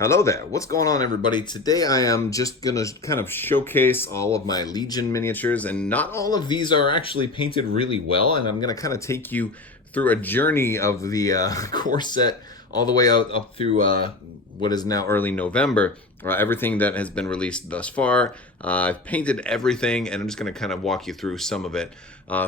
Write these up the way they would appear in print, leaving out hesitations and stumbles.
Hello there. What's going on, everybody? Today I am just going to kind of showcase all of my Legion miniatures, and not all of these are actually painted really well, and I'm going to kind of take you through a journey of the core set all the way up through what is now early November. Everything that has been released thus far. I've painted everything, and I'm just going to kind of walk you through some of it.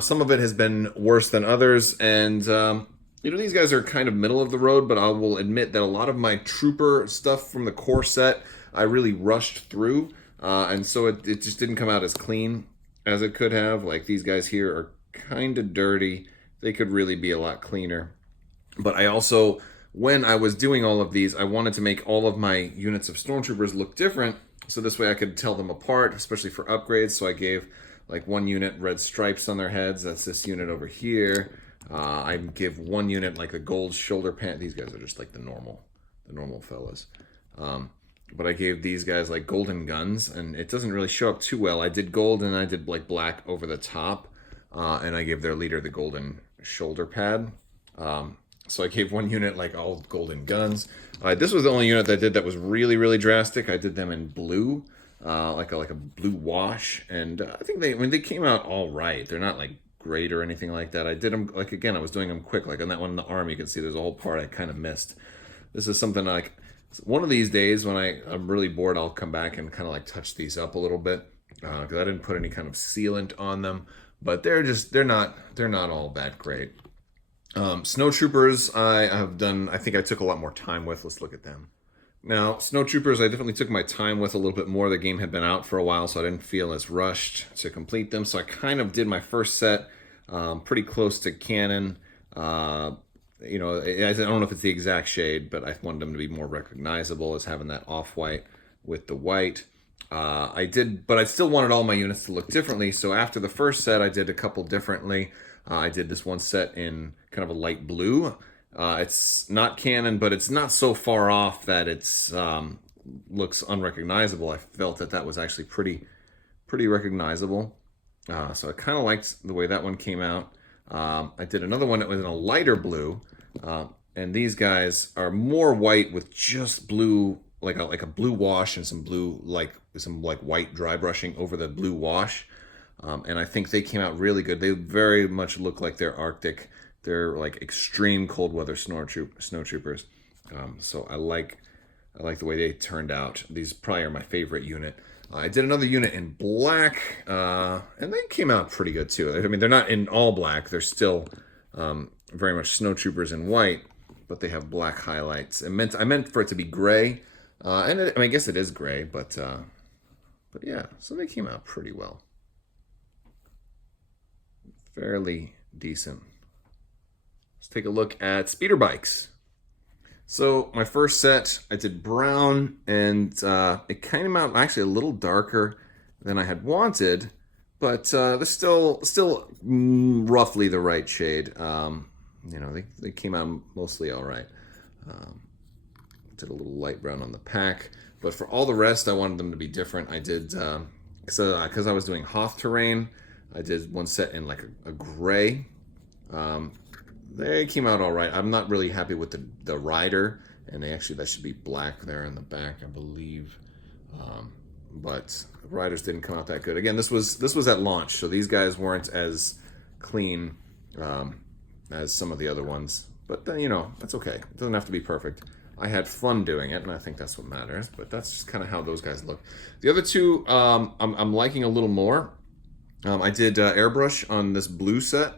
Some of it has been worse than others, and these guys are kind of middle of the road, but I will admit that a lot of my trooper stuff from the core set, I really rushed through, and so it just didn't come out as clean as it could have. Like, these guys here are kind of dirty. They could really be a lot cleaner. But I also, when I was doing all of these, I wanted to make all of my units of Snowtroopers look different, so this way I could tell them apart, especially for upgrades. So I gave like one unit red stripes on their heads. That's this unit over here. I give one unit like a gold shoulder pant. These guys are just like the normal fellas. But I gave these guys like golden guns, and it doesn't really show up too well. I did gold and I did like black over the top, and I gave their leader the golden shoulder pad. So I gave one unit like all golden guns. This was the only unit that I did that was really drastic. I did them in blue, like a blue wash, and I think they came out all right. They're not like great or anything like that. I did them, like, again, I was doing them quick. Like on that one in the arm, you can see there's a whole part I kind of missed. This is something like, one of these days when I'm really bored, I'll come back and kind of like touch these up a little bit, because I didn't put any kind of sealant on them, but they're not all that great. Snowtroopers I think I took a lot more time with. Let's look at them. Now, Snowtroopers, I definitely took my time with a little bit more. The game had been out for a while, so I didn't feel as rushed to complete them. So I kind of did my first set pretty close to canon. I don't know if it's the exact shade, but I wanted them to be more recognizable as having that off-white with the white. But I still wanted all my units to look differently. So after the first set, I did a couple differently. I did this one set in kind of a light blue. It's not canon, but it's not so far off that it's looks unrecognizable. I felt that was actually pretty recognizable. So I kind of liked the way that one came out. I did another one that was in a lighter blue, and these guys are more white with just blue, like a blue wash and some white dry brushing over the blue wash. And I think they came out really good. They very much look like they're Arctic. They're like extreme cold weather snowtroopers. So I like the way they turned out. These probably are my favorite unit. I did another unit in black, and they came out pretty good too. I mean, they're not in all black. They're still very much snowtroopers in white, but they have black highlights. I meant for it to be gray, I guess it is gray, but yeah. So they came out pretty well. Fairly decent. Let's take a look at speeder bikes. So my first set, I did brown, and it kind of out actually a little darker than I had wanted, but they're still roughly the right shade. They came out mostly all right. Did a little light brown on the pack, but for all the rest, I wanted them to be different. I did because I was doing Hoth terrain. I did one set in like a gray. They came out all right. I'm not really happy with the rider, and that should be black there in the back, I believe. But the riders didn't come out that good. Again, this was at launch, so these guys weren't as clean as some of the other ones. But then, that's okay. It doesn't have to be perfect. I had fun doing it, and I think that's what matters. But that's just kind of how those guys look. The other two, I'm liking a little more. I did airbrush on this blue set,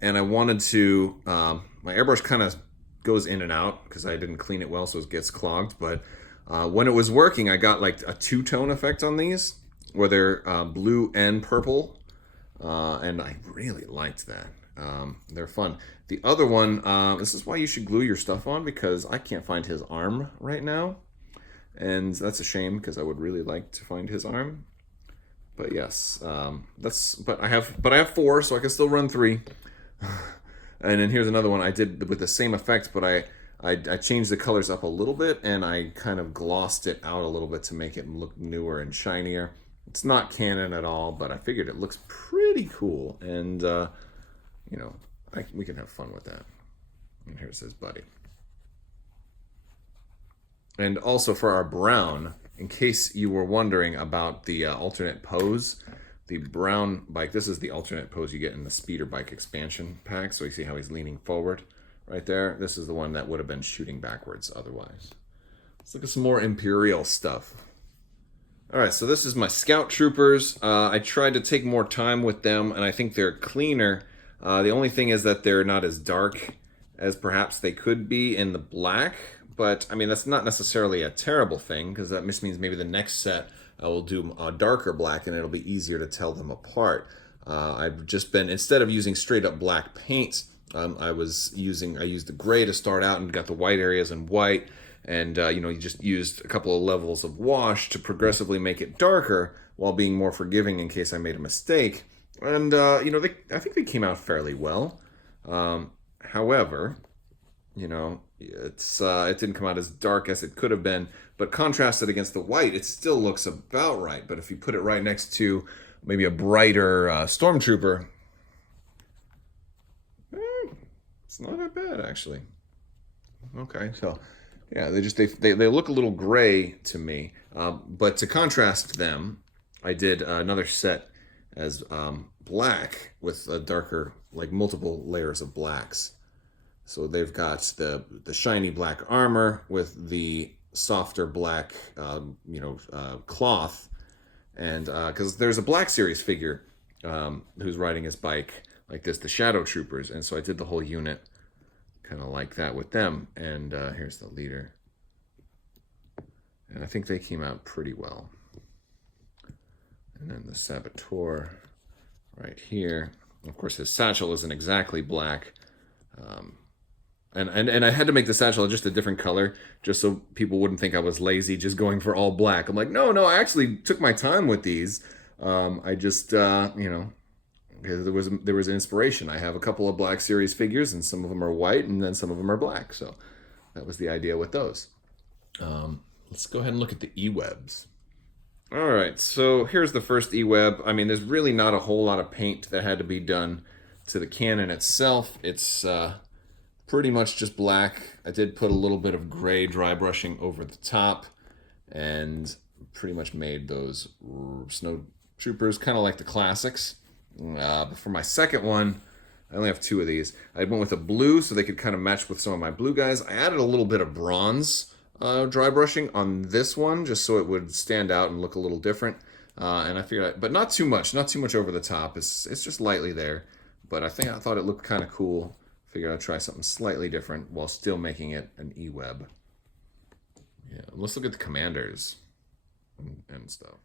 and I wanted to, my airbrush kind of goes in and out because I didn't clean it well, so it gets clogged. But when it was working, I got like a two-tone effect on these, where they're blue and purple, and I really liked that. They're fun. The other one, this is why you should glue your stuff on, because I can't find his arm right now, and that's a shame because I would really like to find his arm. But yes, but I have 4, so I can still run 3. And then here's another one I did with the same effect, but I changed the colors up a little bit, and I kind of glossed it out a little bit to make it look newer and shinier. It's not canon at all, but I figured it looks pretty cool, and we can have fun with that. And here's his buddy. And also for our brown, in case you were wondering about the alternate pose, the brown bike, this is the alternate pose you get in the speeder bike expansion pack. So you see how he's leaning forward right there. This is the one that would have been shooting backwards otherwise. Let's look at some more Imperial stuff. All right, so this is my Scout Troopers. I tried to take more time with them, and I think they're cleaner. The only thing is that they're not as dark as perhaps they could be in the black. But, I mean, that's not necessarily a terrible thing, because that just means maybe the next set will do a darker black, and it'll be easier to tell them apart. I've just been, instead of using straight up black paint, I used the gray to start out and got the white areas in white. And, you just used a couple of levels of wash to progressively make it darker while being more forgiving in case I made a mistake. And, I think they came out fairly well. However, it didn't come out as dark as it could have been. But contrasted against the white, it still looks about right. But if you put it right next to maybe a brighter Stormtrooper, it's not that bad, actually. Okay, so... yeah, they look a little gray to me, but to contrast them, I did another set as black with a darker, like multiple layers of blacks. So they've got the shiny black armor with the softer black, cloth, and because there's a Black Series figure who's riding his bike like this, the Shadow Troopers, and so I did the whole unit kind of like that with them. And here's the leader, and I think they came out pretty well. And then the Saboteur right here. Of course, his satchel isn't exactly black, and I had to make the satchel just a different color just so people wouldn't think I was lazy just going for all black. I'm like, no, I actually took my time with these. I just because there was inspiration. I have a couple of Black Series figures, and some of them are white, and then some of them are black. So that was the idea with those. Let's go ahead and look at the E-Webs. All right, so here's the first E-Web. I mean, there's really not a whole lot of paint that had to be done to the cannon itself. It's pretty much just black. I did put a little bit of gray dry brushing over the top, and pretty much made those Snowtroopers kind of like the classics. But for my second one, I only have two of these. I went with a blue so they could kind of match with some of my blue guys. I added a little bit of bronze dry brushing on this one just so it would stand out and look a little different. And I figured, but not too much over the top. It's just lightly there. But I thought it looked kind of cool. Figured I'd try something slightly different while still making it an E-Web. Yeah, let's look at the commanders and stuff.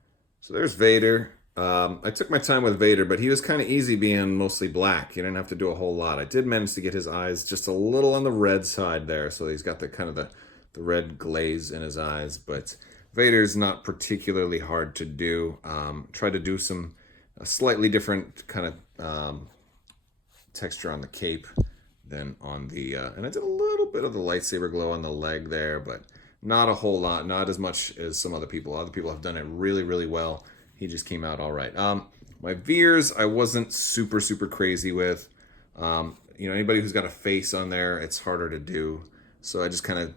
So there's Vader. I took my time with Vader, but he was kind of easy being mostly black. You didn't have to do a whole lot. I did manage to get his eyes just a little on the red side there, so he's got the kind of the red glaze in his eyes. But Vader's not particularly hard to do. Tried to do some slightly different kind of texture on the cape than on the... and I did a little bit of the lightsaber glow on the leg there, but not a whole lot. Not as much as some other people. Other people have done it really, really well. He just came out all right. My Veers, I wasn't super crazy with. Anybody who's got a face on there, it's harder to do. So I just kind of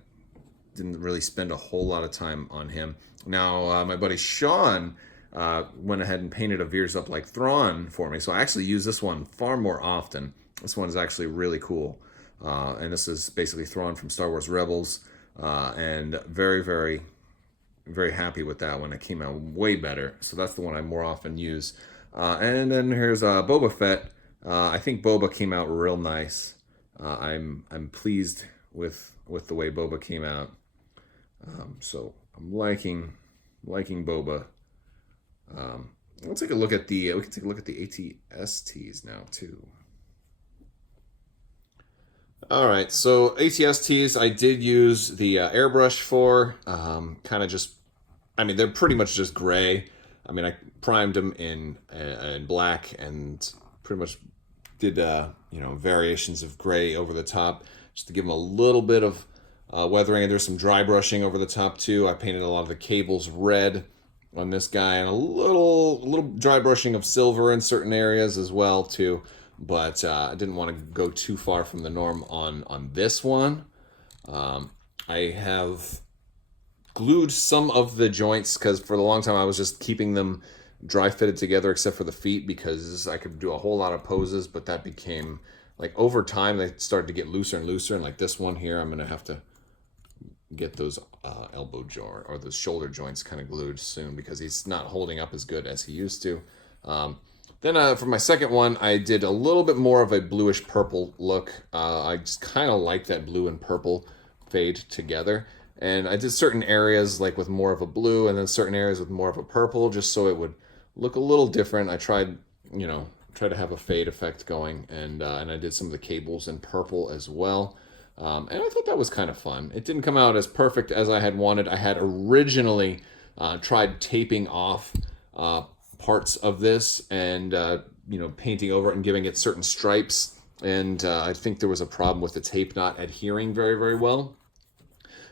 didn't really spend a whole lot of time on him. Now, my buddy Sean went ahead and painted a Veers up like Thrawn for me. So I actually use this one far more often. This one is actually really cool. And this is basically Thrawn from Star Wars Rebels. And very happy with that one. It came out way better. So that's the one I more often use. And then here's Boba Fett. I think Boba came out real nice. I'm pleased with the way Boba came out. So I'm liking Boba. We'll take a look at the we can take a look at the ATSTs now too. All right, so ATSTs I did use the airbrush for, kind of just, I mean, they're pretty much just gray. I mean, I primed them in black and pretty much did, variations of gray over the top just to give them a little bit of weathering. And there's some dry brushing over the top too. I painted a lot of the cables red on this guy and a little dry brushing of silver in certain areas as well too. But I didn't want to go too far from the norm on this one. I have glued some of the joints because for a long time I was just keeping them dry fitted together except for the feet because I could do a whole lot of poses, but that became like over time they started to get looser and looser, and like this one here I'm gonna have to get those elbow joint or those shoulder joints kind of glued soon because he's not holding up as good as he used to. Then for my second one, I did a little bit more of a bluish purple look. I just kind of like that blue and purple fade together. And I did certain areas like with more of a blue and then certain areas with more of a purple just so it would look a little different. I tried, to have a fade effect going, and I did some of the cables in purple as well. And I thought that was kind of fun. It didn't come out as perfect as I had wanted. I had originally tried taping off parts of this and painting over it and giving it certain stripes, and I think there was a problem with the tape not adhering very, very well.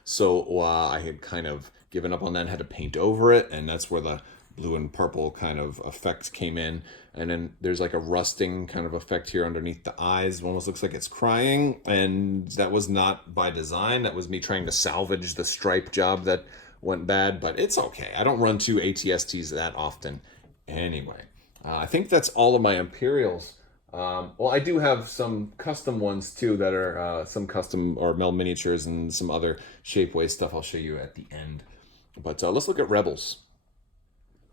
So I had kind of given up on that and had to paint over it, and that's where the blue and purple kind of effect came in. And then there's like a rusting kind of effect here underneath the eyes. It almost looks like it's crying, and that was not by design. That was me trying to salvage the stripe job that went bad, but it's okay. I don't run two ATSTs that often anyway. I think that's all of my Imperials. Well, I do have some custom ones too that are some custom or Mel miniatures and some other Shapeways stuff I'll show you at the end. But let's look at Rebels.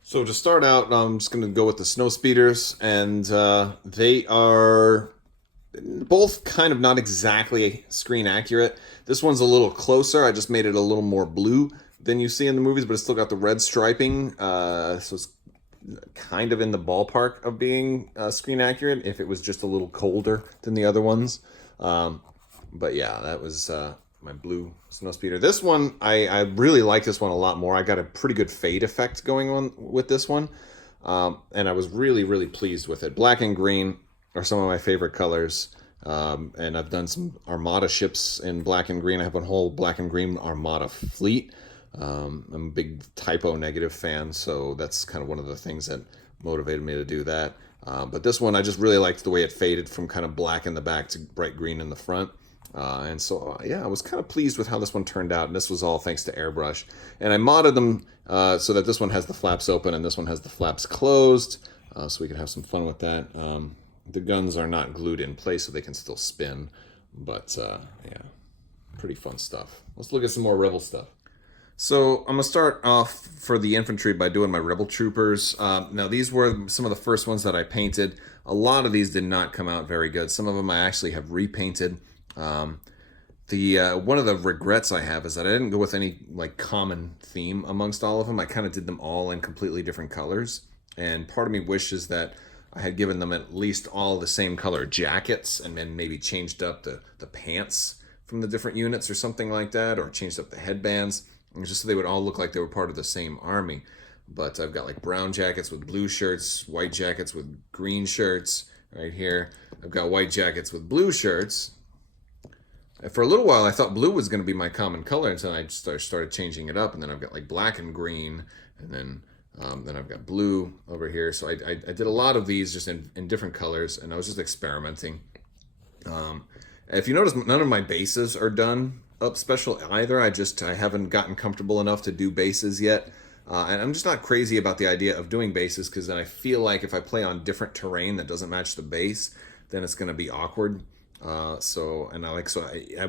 So to start out, I'm just going to go with the Snowspeeders, and they are both kind of not exactly screen accurate. This one's a little closer. I just made it a little more blue than you see in the movies, but it's still got the red striping, so it's kind of in the ballpark of being screen accurate if it was just a little colder than the other ones. But yeah, that was my blue Snowspeeder. This one, I really like this one a lot more. I got a pretty good fade effect going on with this one, and I was really, really pleased with it. Black and green are some of my favorite colors, and I've done some Armada ships in black and green. I have a whole black and green Armada fleet. I'm a big typo negative fan, so that's kind of one of the things that motivated me to do that. But this one, I just really liked the way it faded from kind of black in the back to bright green in the front. And so, yeah, I was kind of pleased with how this one turned out, and this was all thanks to airbrush. And I modded them so that this one has the flaps open and this one has the flaps closed, so we can have some fun with that. The guns are not glued in place, so they can still spin, but yeah, pretty fun stuff. Let's look at some more Rebel stuff. So I'm going to start off for the infantry by doing my Rebel Troopers. Now these were some of the first ones that I painted. A lot of these did not come out very good. Some of them I actually have repainted. One of the regrets I have is that I didn't go with any like common theme amongst all of them. I kind of did them all in completely different colors. And part of me wishes that I had given them at least all the same color jackets and then maybe changed up the pants from the different units or something like that, or changed up the headbands, just so they would all look like they were part of the same army. But I've got like brown jackets with blue shirts, white jackets with green shirts right here. I've got white jackets with blue shirts. For a little while, I thought blue was going to be my common color until I started changing it up. And then I've got like black and green, and then I've got blue over here. So I did a lot of these just in different colors, and I was just experimenting. If you notice, none of my bases are done up special either. I haven't gotten comfortable enough to do bases yet, and I'm just not crazy about the idea of doing bases, because then I feel like if I play on different terrain that doesn't match the base, then it's going to be awkward. I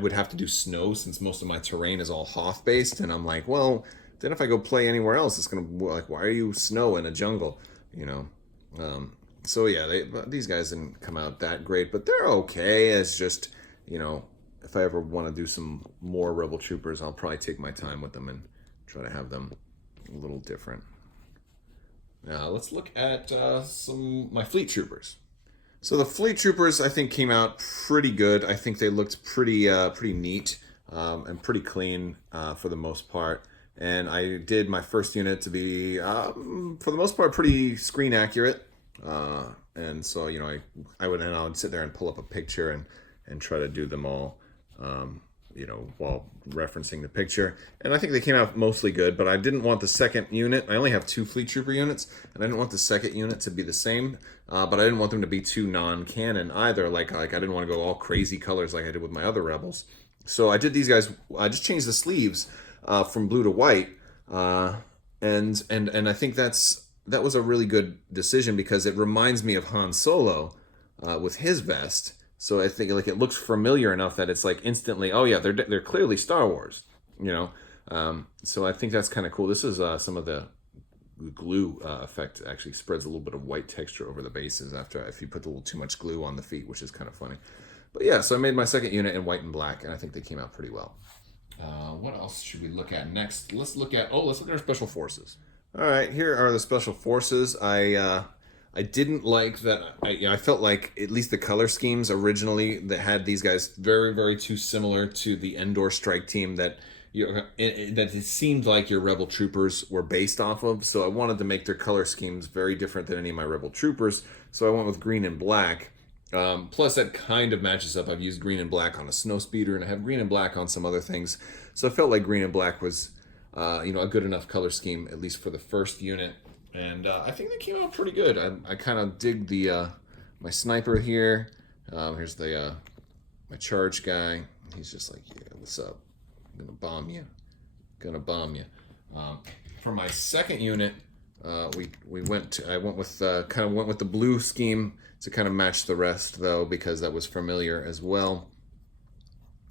would have to do snow since most of my terrain is all Hoth based, and I'm like, well, then if I go play anywhere else, it's going to like, why are you snow in a jungle, so yeah, these guys didn't come out that great, but they're okay. It's just, if I ever want to do some more Rebel Troopers, I'll probably take my time with them and try to have them a little different. Now let's look at my Fleet Troopers. So the Fleet Troopers, I think, came out pretty good. I think they looked pretty neat and pretty clean for the most part. And I did my first unit to be, for the most part, pretty screen accurate. And so, I would sit there and pull up a picture and try to do them all, while referencing the picture. And I think they came out mostly good, but I didn't want the second unit. I only have 2 Fleet Trooper units, and I didn't want the second unit to be the same, but I didn't want them to be too non-canon either. Like I didn't want to go all crazy colors like I did with my other Rebels. So I did these guys, I just changed the sleeves from blue to white, and I think that was a really good decision because it reminds me of Han Solo with his vest. So I think like it looks familiar enough that it's like instantly, oh yeah, they're clearly Star Wars, you know. So I think that's kind of cool. This is some of the glue effect actually spreads a little bit of white texture over the bases after if you put a little too much glue on the feet, which is kind of funny. But yeah, so I made my second unit in white and black, and I think they came out pretty well. What else should we look at next? Let's look at our special forces. All right, here are the special forces. I didn't like that. I felt like at least the color schemes originally that had these guys very, very too similar to the Endor strike team that it seemed like your Rebel troopers were based off of. So I wanted to make their color schemes very different than any of my Rebel troopers. So I went with green and black. Plus that kind of matches up. I've used green and black on a Snowspeeder, and I have green and black on some other things. So I felt like green and black was, a good enough color scheme, at least for the first unit. And I think they came out pretty good. I kind of dig the my sniper here. Here's the my charge guy. He's just like, yeah, what's up? I'm gonna bomb you. Gonna bomb you. For my second unit, I went with the blue scheme to kind of match the rest though, because that was familiar as well.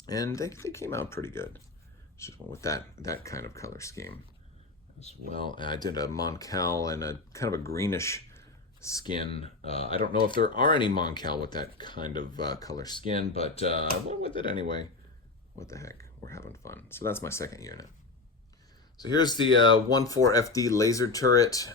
And they came out pretty good. Just went with that kind of color scheme as well. And I did a Moncal and a kind of a greenish skin. I don't know if there are any Moncal with that kind of color skin, but I went with it anyway. What the heck? We're having fun. So that's my second unit. So here's the 1.4 FD laser turret.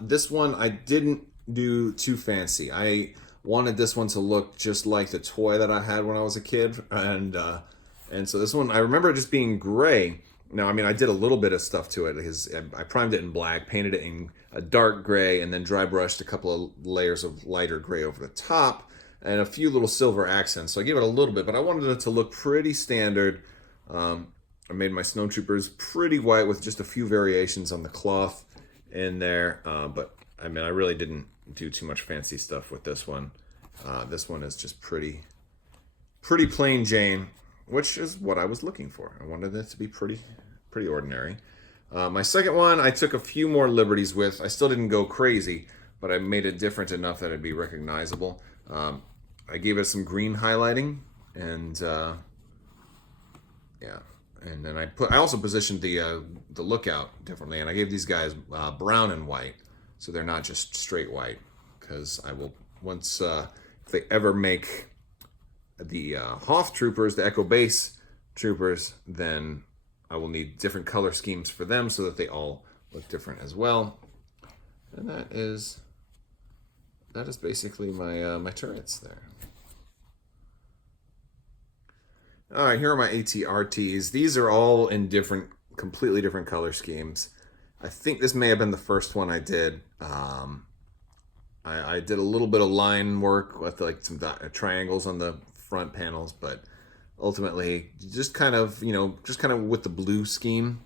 This one I didn't do too fancy. I wanted this one to look just like the toy that I had when I was a kid, and so this one I remember it just being gray. Now, I mean, I did a little bit of stuff to it because I primed it in black, painted it in a dark gray, and then dry brushed a couple of layers of lighter gray over the top, and a few little silver accents. So I gave it a little bit, but I wanted it to look pretty standard. I made my Snowtroopers pretty white with just a few variations on the cloth in there. But I mean, I really didn't do too much fancy stuff with this one. This one is just pretty plain Jane, which is what I was looking for. I wanted it to be pretty ordinary. My second one, I took a few more liberties with. I still didn't go crazy, but I made it different enough that it'd be recognizable. I gave it some green highlighting, and yeah. And then I also positioned the lookout differently, and I gave these guys brown and white, so they're not just straight white. Because I will once if they ever make the Hoth troopers, the Echo Base troopers, then I will need different color schemes for them so that they all look different as well. And that is basically my my turrets there. All right, here are my ATRTs. These are all in completely different color schemes. I think this may have been the first one I did. I did a little bit of line work with like some triangles on the front panels, but ultimately just kind of with the blue scheme.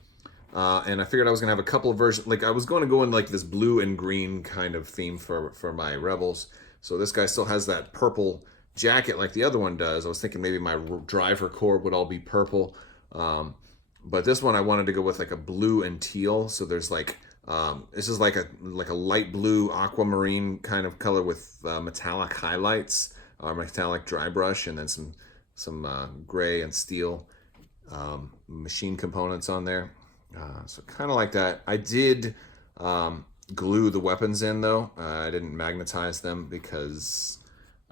And I figured I was gonna have a couple of versions. Like I was going to go in like this blue and green kind of theme for my rebels. So this guy still has that purple jacket like the other one does. I was thinking maybe my driver corps would all be purple, but this one I wanted to go with like a blue and teal. So there's like this is like a light blue aquamarine kind of color with metallic highlights, metallic dry brush, and then some gray and steel machine components on there. So kind of like that. I did glue the weapons in though. I didn't magnetize them because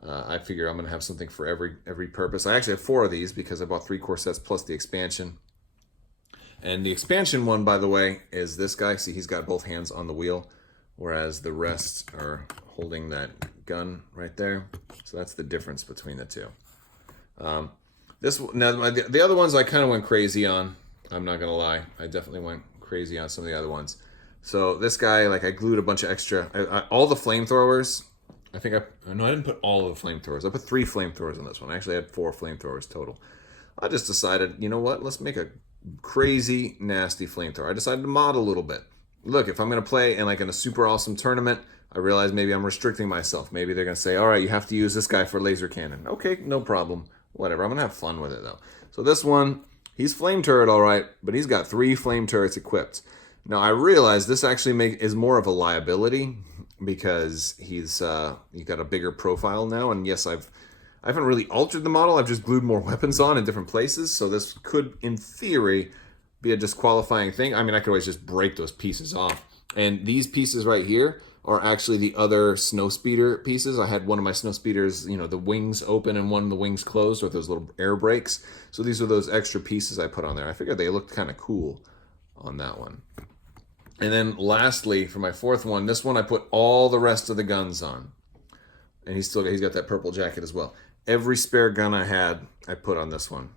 I figure I'm going to have something for every purpose. I actually have 4 of these because I bought 3 core sets plus the expansion. And the expansion one, by the way, is this guy. See, he's got both hands on the wheel, whereas the rest are holding that gun right there. So that's the difference between the two. Now the other ones I kind of went crazy on. I'm not going to lie. I definitely went crazy on some of the other ones. So this guy, like I glued a bunch of extra, all the flamethrowers. I didn't put all of the flamethrowers. I put 3 flamethrowers on this one. I actually had 4 flamethrowers total. I just decided, you know what? Let's make a crazy, nasty flamethrower. I decided to mod a little bit. Look, if I'm going to play in a super awesome tournament, I realize maybe I'm restricting myself. Maybe they're going to say, all right, you have to use this guy for laser cannon. Okay, no problem. Whatever. I'm going to have fun with it, though. So this one, He's flame turret all right, but he's got 3 flame turrets equipped. Now I realize this actually is more of a liability because he's got a bigger profile now, and yes, I haven't really altered the model. I've just glued more weapons on in different places, so this could, in theory, be a disqualifying thing. I mean, I could always just break those pieces off. And these pieces right here are actually the other Snowspeeder pieces. I had one of my Snowspeeders, you know, the wings open and one of the wings closed with those little air brakes. So these are those extra pieces I put on there. I figured they looked kind of cool on that one. And then lastly, for my 4th one, this one I put all the rest of the guns on. And he's got that purple jacket as well. Every spare gun I had, I put on this one.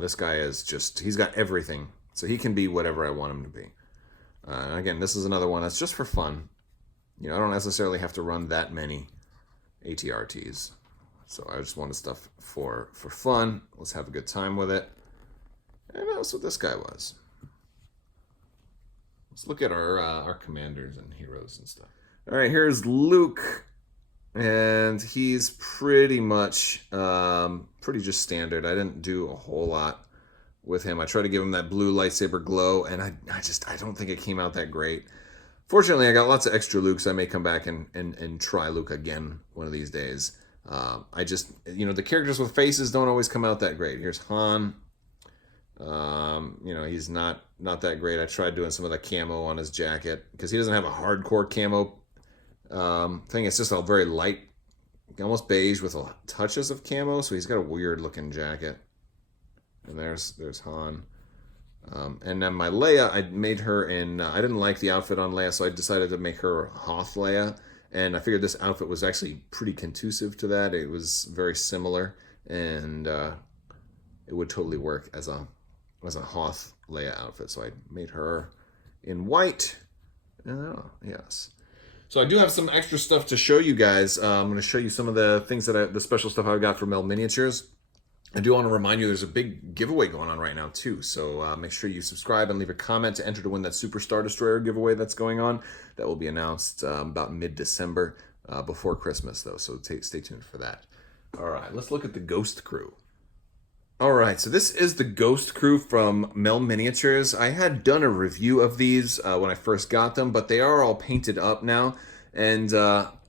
This guy is just, he's got everything. So he can be whatever I want him to be. And again, this is another one that's just for fun. You know, I don't necessarily have to run that many ATRTs. So I just wanted stuff for fun. Let's have a good time with it. And that's what this guy was. Let's look at our commanders and heroes and stuff. All right, here's Luke. And he's pretty much pretty just standard. I didn't do a whole lot with him. I tried to give him that blue lightsaber glow, and I don't think it came out that great. Fortunately, I got lots of extra Lukes. I may come back and try Luke again one of these days. I just, you know, the characters with faces don't always come out that great. Here's Han. You know, he's not that great. I tried doing some of the camo on his jacket because he doesn't have a hardcore camo thing. It's just a very light, almost beige with touches of camo, so he's got a weird looking jacket. And there's Han. And then my Leia, I made her in, I didn't like the outfit on Leia, so I decided to make her Hoth Leia. And I figured this outfit was actually pretty conducive to that. It was very similar, and it would totally work as a Hoth Leia outfit. So I made her in white. Oh, yes. So I do have some extra stuff to show you guys. I'm going to show you some of the things the special stuff I got from Mel Miniatures. I do want to remind you there's a big giveaway going on right now too. So make sure you subscribe and leave a comment to enter to win that Super Star Destroyer giveaway that's going on. That will be announced about mid-December, before Christmas though. So stay tuned for that. All right, let's look at the Ghost Crew. All right, so this is the Ghost Crew from Mel Miniatures. I had done a review of these when I first got them, but they are all painted up now. And,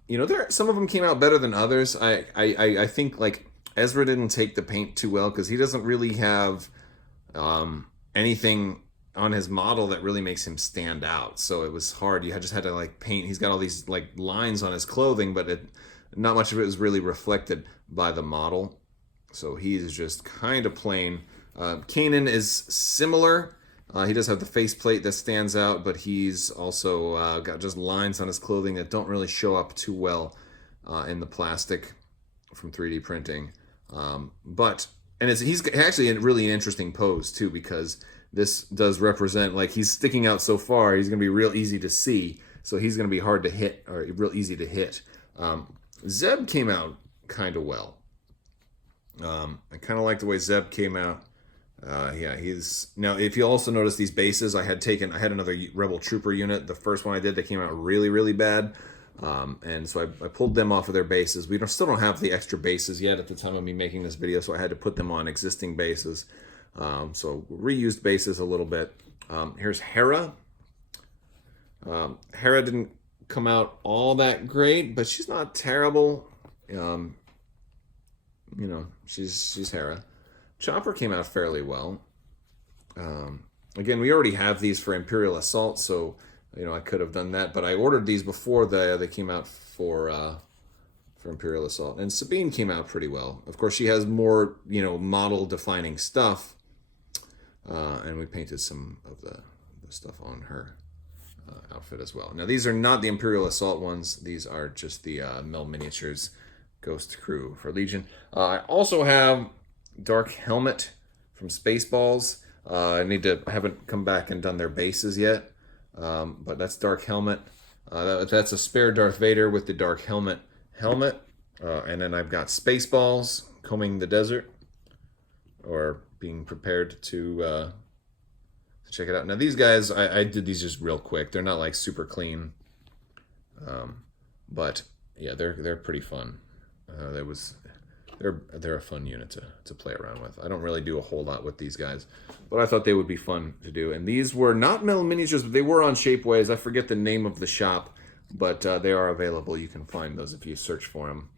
you know, some of them came out better than others. I think, like, Ezra didn't take the paint too well because he doesn't really have anything on his model that really makes him stand out. So it was hard. You just had to, like, paint. He's got all these, like, lines on his clothing, but not much of it is really reflected by the model. So he's just kind of plain. Kanan is similar. He does have the faceplate that stands out, but he's also got just lines on his clothing that don't really show up too well in the plastic from 3D printing. He's actually in really an interesting pose too, because this does represent, like, he's sticking out so far, he's going to be real easy to see. So he's going to be hard to hit, or real easy to hit. Zeb came out kind of well. I kind of like the way Zeb came out. Yeah, he's now. If you also notice these bases, I had another Rebel Trooper unit. The first one I did, they came out really, really bad, and so I pulled them off of their bases. We still don't have the extra bases yet at the time of me making this video, so I had to put them on existing bases. So reused bases a little bit. Here's Hera. Hera didn't come out all that great, but she's not terrible. You know, she's Hera. Chopper came out fairly well. Again, we already have these for Imperial Assault, so, you know, I could have done that, but I ordered these before they came out for Imperial Assault. And Sabine came out pretty well. Of course, she has more, you know, model-defining stuff, and we painted some of the stuff on her outfit as well. Now, these are not the Imperial Assault ones. These are just the Mel Miniatures Ghost Crew for Legion. I also have Dark Helmet from Spaceballs. I haven't come back and done their bases yet, but that's Dark Helmet. That's a spare Darth Vader with the Dark Helmet. And then I've got Spaceballs combing the desert, or being prepared to check it out. Now these guys, I did these just real quick. They're not like super clean, but yeah, they're pretty fun. they're a fun unit to play around with. I don't really do a whole lot with these guys, but I thought they would be fun to do. And these were not metal miniatures, but they were on Shapeways. I forget the name of the shop, but they are available. You can find those if you search for them.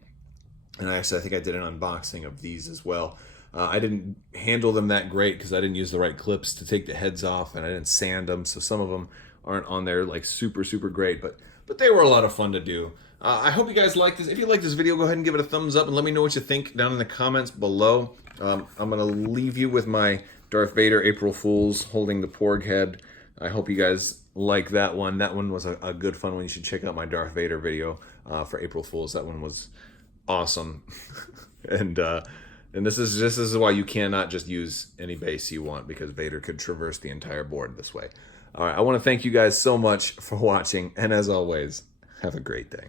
And actually, I think I did an unboxing of these as well. I didn't handle them that great because I didn't use the right clips to take the heads off, and I didn't sand them, so some of them aren't on there like super great, but they were a lot of fun to do. I hope you guys liked this. If you like this video, go ahead and give it a thumbs up and let me know what you think down in the comments below. I'm going to leave you with my Darth Vader April Fools holding the Porg head. I hope you guys like that one. That one was a good fun one. You should check out my Darth Vader video for April Fools. That one was awesome. and this is why you cannot just use any base you want, because Vader could traverse the entire board this way. All right, I want to thank you guys so much for watching, and as always, have a great day.